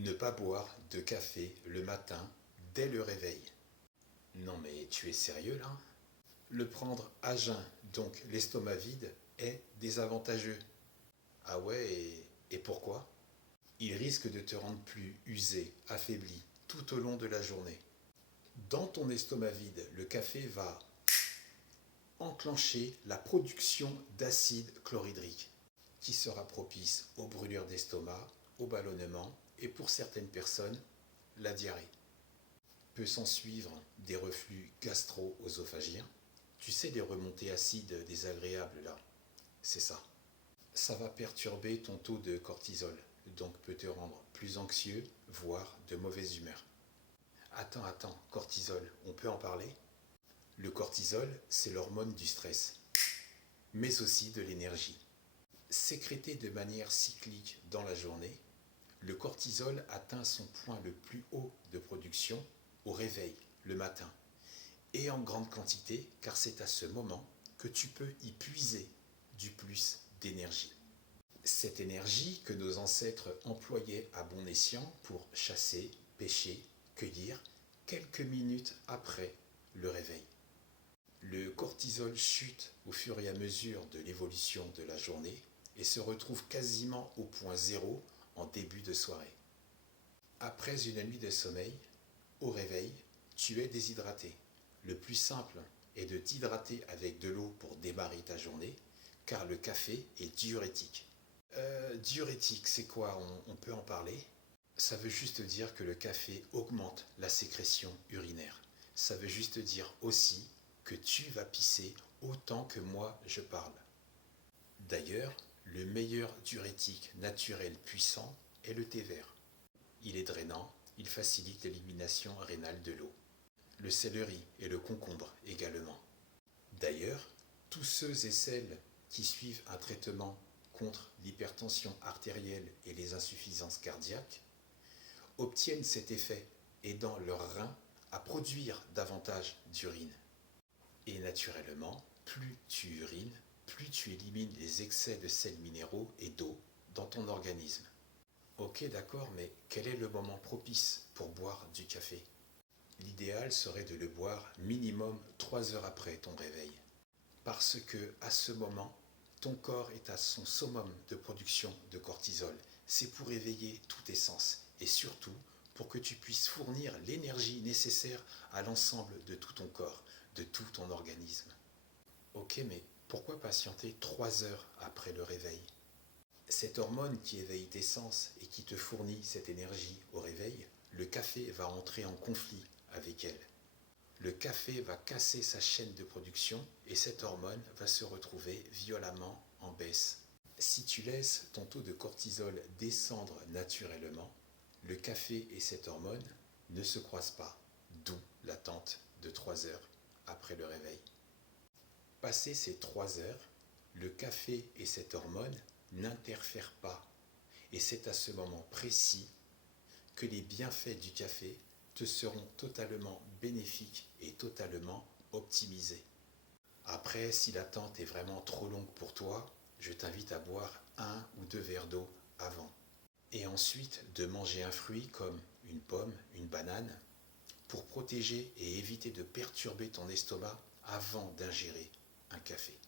Ne pas boire de café le matin dès le réveil. Non mais tu es sérieux là? Le prendre à jeun, donc l'estomac vide, est désavantageux. Ah ouais, et pourquoi? Il risque de te rendre plus usé, affaibli, tout au long de la journée. Dans ton estomac vide, le café va enclencher la production d'acide chlorhydrique, qui sera propice aux brûlures d'estomac, au ballonnement et pour certaines personnes, la diarrhée. Peut s'en suivre des reflux gastro-œsophagiens. Tu sais, des remontées acides désagréables là, c'est ça. Ça va perturber ton taux de cortisol, donc peut te rendre plus anxieux, voire de mauvaise humeur. Attends, cortisol, on peut en parler? Le cortisol, c'est l'hormone du stress, mais aussi de l'énergie. Sécrété de manière cyclique dans la journée, le cortisol atteint son point le plus haut de production au réveil, le matin, et en grande quantité, car c'est à ce moment que tu peux y puiser du plus d'énergie. Cette énergie que nos ancêtres employaient à bon escient pour chasser, pêcher, cueillir, quelques minutes après le réveil. Le cortisol chute au fur et à mesure de l'évolution de la journée et se retrouve quasiment au point zéro en début de soirée. Après une nuit de sommeil, au réveil, tu es déshydraté. Le plus simple est de t'hydrater avec de l'eau pour démarrer ta journée, car le café est diurétique. Diurétique, c'est quoi? On peut en parler? Ça veut juste dire que le café augmente la sécrétion urinaire. Ça veut juste dire aussi que tu vas pisser autant que moi je parle. D'ailleurs, le meilleur diurétique naturel puissant est le thé vert. Il est drainant, il facilite l'élimination rénale de l'eau. Le céleri et le concombre également. D'ailleurs, tous ceux et celles qui suivent un traitement contre l'hypertension artérielle et les insuffisances cardiaques obtiennent cet effet, aidant leurs reins à produire davantage d'urine. Et naturellement, plus tu urines, plus tu élimines les excès de sels minéraux et d'eau dans ton organisme. Ok, d'accord, mais quel est le moment propice pour boire du café? L'idéal serait de le boire minimum 3 heures après ton réveil. Parce que, à ce moment, ton corps est à son summum de production de cortisol. C'est pour éveiller tous tes sens et surtout pour que tu puisses fournir l'énergie nécessaire à l'ensemble de tout ton corps, de tout ton organisme. Ok, mais pourquoi patienter 3 heures après le réveil? Cette hormone qui éveille tes sens et qui te fournit cette énergie au réveil, le café va entrer en conflit avec elle. Le café va casser sa chaîne de production et cette hormone va se retrouver violemment en baisse. Si tu laisses ton taux de cortisol descendre naturellement, le café et cette hormone ne se croisent pas, d'où l'attente de 3 heures après le réveil. Passé ces 3 heures, le café et cette hormone n'interfèrent pas et c'est à ce moment précis que les bienfaits du café te seront totalement bénéfiques et totalement optimisés. Après, si l'attente est vraiment trop longue pour toi, je t'invite à boire 1 ou 2 verres d'eau avant. Et ensuite de manger un fruit comme une pomme, une banane, pour protéger et éviter de perturber ton estomac avant d'ingérer un café.